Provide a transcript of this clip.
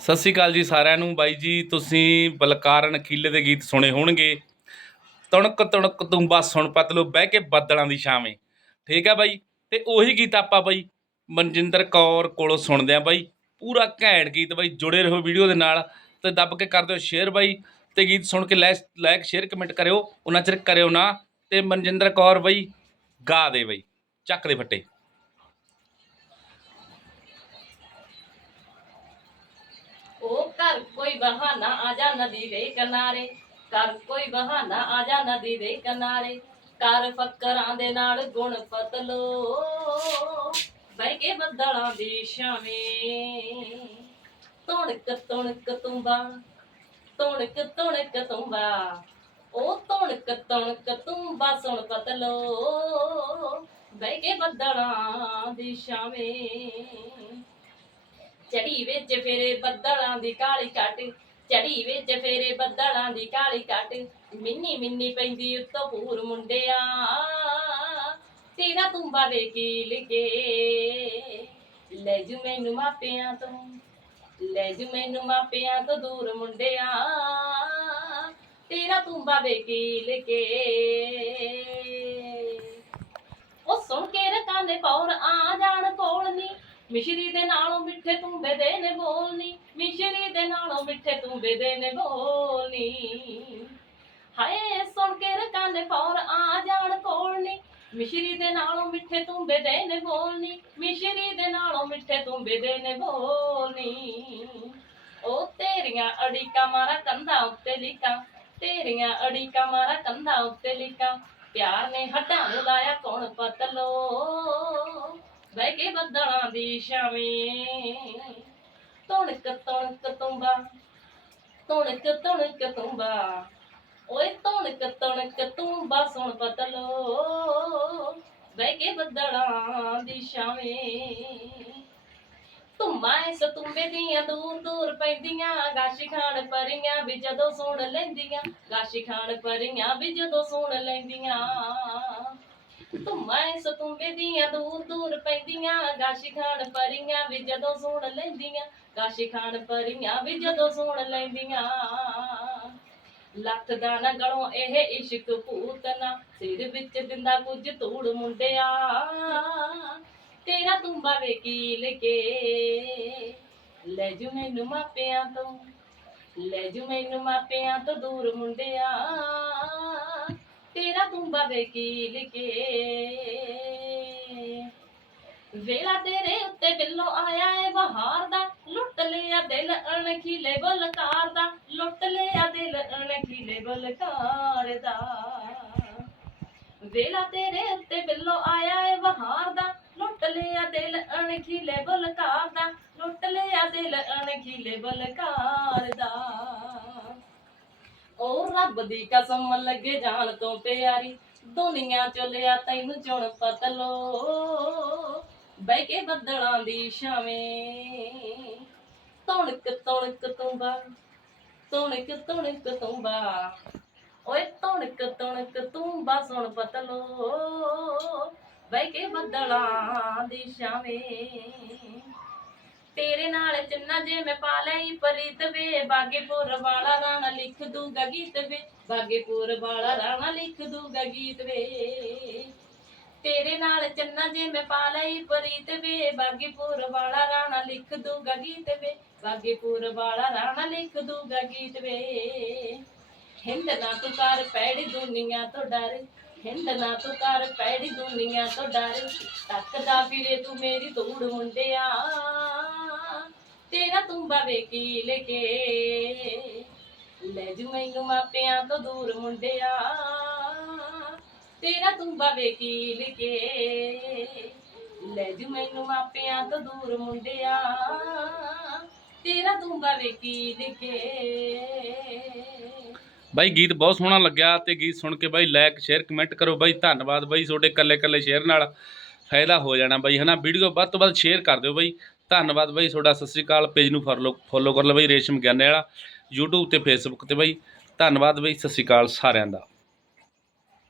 ਸਤਿ ਸ਼੍ਰੀ ਅਕਾਲ ਜੀ ਸਾਰਿਆਂ ਨੂੰ। ਬਾਈ ਜੀ, ਤੁਸੀਂ ਬਲਕਾਰਨ ਖੀਲੇ ਦੇ ਗੀਤ ਸੁਣੇ ਹੋਣਗੇ। ਤਣਕ ਤਣਕ ਤੂੰ ਬਸ ਸੁਣ ਪਤਲੋ ਬਹਿ ਕੇ ਬੱਦਲਾਂ ਦੀ ਛਾਵੇਂ। ਠੀਕ ਆ ਬਾਈ? ਤੇ ਉਹੀ ਗੀਤ ਆਪਾਂ ਬਾਈ ਮਨਜਿੰਦਰ ਕੌਰ ਕੋਲੋਂ ਸੁਣਦੇ ਆ ਬਾਈ। ਪੂਰਾ ਘੈਂਟ ਗੀਤ ਬਾਈ, ਜੁੜੇ ਰਹੋ ਵੀਡੀਓ ਦੇ ਨਾਲ ਤੇ ਦੱਬ ਕੇ ਕਰ ਦਿਓ ਸ਼ੇਅਰ ਬਾਈ। ਤੇ ਗੀਤ ਸੁਣ ਕੇ ਲਾਇਕ ਸ਼ੇਅਰ ਕਮੈਂਟ ਕਰਿਓ। ਉਹਨਾਂ ਚਿਰ ਕਰਿਓ ਨਾ ਤੇ ਮਨਜਿੰਦਰ ਕੌਰ ਬਾਈ ਗਾ ਦੇ ਬਾਈ। ਚੱਕ ਦੇ ਫੱਟੇ। ਉਹ ਕਰ ਕੋਈ ਬਹਾਨਾ ਆ ਜਾ ਨਦੀ ਦੇ ਕਿਨਾਰੇ। ਕਰ ਕੋਈ ਬਹਾਨਾ ਆ ਜਾ ਨਦੀ ਦੇ ਕਿਨਾਰੇ। ਕਰ ਫੱਕਰਾਂ ਦੇ ਨਾਲ ਗੁਣ ਪਤਲੋ। ਬਹਿ ਕੇ ਬੱਦਲਾਂ ਦੀ ਛਾਵੇਂ। ਤੁਣਕ ਤੁਣਕ ਤੁੰਬਾ ਤੁਣਕ ਤੁਣਕ ਤੁੰਬਾ ਉਹ ਤੁਣਕ ਤੁਣਕ ਤੁੰਬਾ ਸੁਣ ਪਤਲੋ। ਬਹਿ ਕੇ ਬੱਦਲਾਂ ਦੀ ਛਾਵੇਂ। ਚੜੀ ਵਿੱਚ ਫੇਰੇ ਬੱਦਲਾਂ ਦੀ ਕਾਲੀ ਕੱਟ, ਚੜੀ ਵਿੱਚ ਫੇਰੇ ਬੱਦਲਾਂ ਦੀ ਕਾਲੀ ਕੱਟ। ਮਿੰਨੀ ਮਿੰਨੀ ਪੈਂਦੀ ਉੱਤੋਂ ਪੂਰ ਮੁੰਡਿਆ। ਤੇਰਾ ਤੁੰਬਾ ਵੇ ਕੀ। ਲਿਗੇ ਲੈ ਜੂ ਮੈਨੂੰ ਮਾਪਿਆਂ ਤੋਂ, ਲੈ ਜੂ ਮੈਨੂੰ ਮਾਪਿਆਂ ਤੋਂ ਦੂਰ ਮੁੰਡਿਆ। ਤੇਰਾ ਤੁੰਬਾ ਵੇ ਕੀ। ਲਿਗੇ ਉਹ ਸੁਣ ਕੇ ਰਕਾਂ ਦੇ ਪੌਰ ਆ ਜਾਣ ਕੋਲ ਨੀ ਮਿਸ਼ਰੀ ਦੇ ਨਾਲੋਂ ਮਿੱਠੇ ਤੁੰਬੇ ਦੇ ਨੇ ਬੋਲਨੀ, ਮਿਸ਼ਰੀ ਦੇ ਨਾਲੋਂ ਮਿੱਠੇ ਤੁੰਬੇ ਦੇ ਨੇ ਬੋਲਨੀ। ਹਾਏ, ਸੁਣ ਕੇ ਰਕਾਂ ਦੇ ਆ ਜਾਣ ਕੋਲ ਨੀ ਮਿਸ਼ਰੀ ਦੇ ਨਾਲੋਂ ਮਿੱਠੇ ਤੁੰਬੇ ਦੇ ਨੇ ਬੋਲਨੀ, ਮਿਸ਼ਰੀ ਦੇ ਨਾਲੋਂ ਮਿੱਠੇ ਤੁੰਬੇ ਦੇ ਨੇ ਬੋਲਨੀ। ਉਹ ਤੇਰੀਆਂ ਅੜੀਕਾਂ ਮਾਰਾ ਕੰਧਾਂ ਉੱਤੇ ਲਿਖਾਂ ਤੇਰੀਆਂ ਅੜੀਕਾਂ ਮਾਰਾ ਕੰਧਾਂ ਉੱਤੇ ਲਿਖਾਂ ਪਿਆਰ ਨੇ ਹੱਡਾਂ ਨੂੰ ਲਾਇਆ ਕੌਣ ਪਤਲੋ। ਬਹਿ ਕੇ ਬੱਦਲਾਂ ਦੀ ਛਾਵੇਂ। ਤੁਣਕ ਤੁਣਕ ਤੁੰਬਾ ਤੁਣਕ ਤੁਣਕ ਤੁੰਬਾ ਓਏ ਤੁਣਕ ਤੁਣਕ ਤੁੰਬਾ ਸੁਣ ਪਤਲੋ ਬਹਿ ਕੇ ਬੱਦਲਾਂ ਦੀ ਛਾਵੇਂ। ਤੁੰਬਾਂ ਇਸ ਤੁੰਬੇ ਦੀਆਂ ਦੂਰ ਦੂਰ ਪੈਂਦੀਆਂ ਗਾਸ਼ੀ ਖਾਣ ਪਰੀਆਂ ਵੀ ਜਦੋਂ ਸੁਣ ਲੈਂਦੀਆਂ ਗਾਸ਼ੀ ਖਾਣ ਪਰੀਆਂ ਵੀ ਜਦੋਂ ਸੁਣ ਲੈਂਦੀਆਂ। ਤੁੰਬਾਂ ਇਸ ਤੁੰਬੇ ਦੀਆਂ ਦੂਰ ਦੂਰ ਪੈਂਦੀਆਂ ਗਾਸ਼ੀ ਖਾਣ ਪਰੀਆਂ ਵੀ ਜਦੋਂ ਸੁਣ ਲੈਂਦੀਆਂ ਗਾਸ਼ੀ ਖਾਣ ਪਰੀਆਂ ਵੀ ਜਦੋਂ ਸੁਣ ਲੈਂਦੀਆਂ। ਲੱਖ ਦਾ ਨਾ ਗਲੋਂ ਇਹ ਇਸ਼ਕ ਭੂਤਨਾ ਸਿਰ ਵਿੱਚ ਦਿੰਦਾ ਕੁਝ ਧੂੜ ਮੁੰਡਿਆ। ਤੇਰਾ ਤੁੰਬਾ ਵਕੀਲ ਕੀ ਲਗੇ ਲੈ ਜੂ ਮੈਨੂੰ ਮਾਪਿਆਂ ਤੋਂ, ਲੈ ਜੂ ਮੈਨੂੰ ਮਾਪਿਆਂ ਤੋਂ ਦੂਰ ਮੁੰਡਿਆ। ਤੇਰਾ ਤੁੰਬਾ ਵੇ ਕੇ ਵੇਲਾ ਤੇਰੇ ਉੱਤੇ ਬਿੱਲੋ ਆਇਆ ਏ ਬਹਾਰ ਦਾ, ਲੁੱਟ ਲਿਆ ਦਿਲ ਅਣਖੀਲੇ ਬਲਕਾਰ ਦਾ, ਲੁੱਟ ਲਿਆ ਦਿਲ ਅਣਖੀਲੇ ਬਲਕਾਰ ਦਾ। ਵੇਲਾ ਤੇਰੇ ਉੱਤੇ ਬਿੱਲੋ ਆਇਆ ਏ ਬਹਾਰ ਦਾ, ਲੁੱਟ ਲਿਆ ਦਿਲ ਅਣਖੀਲੇ ਬਲਕਾਰ ਦਾ, ਲੁੱਟ ਲਿਆ ਦਿਲ ਅਣਖੀਲੇ ਬਲਕਾਰ ਦਾ। ਉਹ ਰੱਬ ਦੀ ਕਸਮ ਲੱਗੇ ਜਾਣ ਤੋਂ ਪਿਆਰੀ। ਦੁਨੀਆ ਚਲਿਆ ਤੈਨੂੰ ਚੁਣ ਪਤਲੋ ਬਹਿ ਕੇ ਬੱਦਲਾਂ ਦੀ ਛਾਵੇਂ। ਤੁਣਕ ਤੁਣਕ ਤੁੰਬਾ ਤੁਣਕ ਤੁਣਕ ਤੁੰਬਾ ਓਏ ਤੁਣਕ ਤੁਣਕ ਤੁੰਬਾ ਸੁਣ ਪਤਲੋ ਬਹਿ ਕੇ ਬੱਦਲਾਂ ਦੀ ਛਾਵੇਂ। ਤੇਰੇ ਨਾਲ ਚੰਨਾ ਜੇ ਮੈਂ ਪਾ ਲਈ ਪ੍ਰੀਤ ਵੇ, ਬਾਗੇਪੁਰ ਵਾਲਾ ਰਾਣਾ ਲਿਖ ਦੂਗਾ ਗੀਤ ਵੇ। ਬਾਗੇਪੁਰ ਵਾਲਾ ਰਾਣਾ ਲਿਖ ਦੂਗਾ ਗੀਤ ਵੇ। ਤੇਰੇ ਨਾਲ ਚੰਨਾ ਜੇ ਮੈਂ ਪਾ ਲਈ ਪ੍ਰੀਤ ਵੇ, ਬਾਗੇਪੁਰ ਵਾਲਾ ਰਾਣਾ ਲਿਖ ਦੂਗਾ ਗੀਤ ਵੇ। ਬਾਗੇਪੁਰ ਵਾਲਾ ਰਾਣਾ ਲਿਖ ਦੂਗਾ ਗੀਤ ਵੇ। ਹਿੰਦ ਨਾ ਤੂੰ ਕਰ ਪੈੜੀ ਦੁਨੀਆ ਤੋਂ ਡਰ। ਹਿੰਦ ਨਾ ਤੂੰ ਕਰ ਪੈੜੀ ਦੁਨੀਆ ਤੋਂ ਡਰ। ਤੱਕਦਾ ਫਿਰੇ ਤੂੰ ਮੇਰੀ ਧੂੜ ਮੁੰਡਿਆ। ਤੇਰਾ ਤੁੰਬਾ ਵੇ ਕੀ। ਲਗੇ ਲੈ ਜੂ ਮੈਨੂੰ ਮਾਪਿਆਂ ਤੋਂ ਦੂਰ ਮੁੰਡਿਆ। ਤੇਰਾ ਤੁੰਬਾ ਵੇ ਕੀ। ਲਗੇ ਲੈ ਜੂ ਮੈਨੂੰ ਮਾਪਿਆਂ ਤੋਂ ਦੂਰ ਮੁੰਡਿਆ। ਤੇਰਾ ਤੁੰਬਾ ਵੇ ਕੀ। ਲਗੇ ਬਾਈ ਗੀਤ ਬਹੁਤ ਸੋਹਣਾ ਲੱਗਿਆ ਤੇ ਗੀਤ ਸੁਣ ਕੇ ਬਾਈ ਲਾਈਕ ਸ਼ੇਅਰ ਕਮੈਂਟ ਕਰੋ ਬਾਈ। ਧੰਨਵਾਦ ਬਾਈ ਤੁਹਾਡੇ ਕੱਲੇ ਕੱਲੇ ਸ਼ੇਅਰ ਨਾਲ। ਫਾਇਦਾ ਹੋ ਜਾਣਾ ਬਾਈ, ਹਨਾ? ਵੀਡੀਓ ਵੱਧ ਤੋਂ ਵੱਧ ਸ਼ੇਅਰ ਕਰ ਦਿਓ ਬਾਈ। ਧੰਨਵਾਦ ਬਾਈ, ਤੁਹਾਡਾ ਸਤਿ ਸ੍ਰੀ ਅਕਾਲ। ਪੇਜ ਨੂੰ ਫੋਲੋ ਫੋਲੋ ਕਰ ਲਓ ਬਾਈ, ਰੇਸ਼ਮ ਗਿਆਨੇ ਵਾਲਾ, YouTube ਤੇ Facebook ਤੇ ਬਾਈ। ਧੰਨਵਾਦ ਬਾਈ, ਸਤਿ ਸ੍ਰੀ ਅਕਾਲ ਸਾਰਿਆਂ ਦਾ।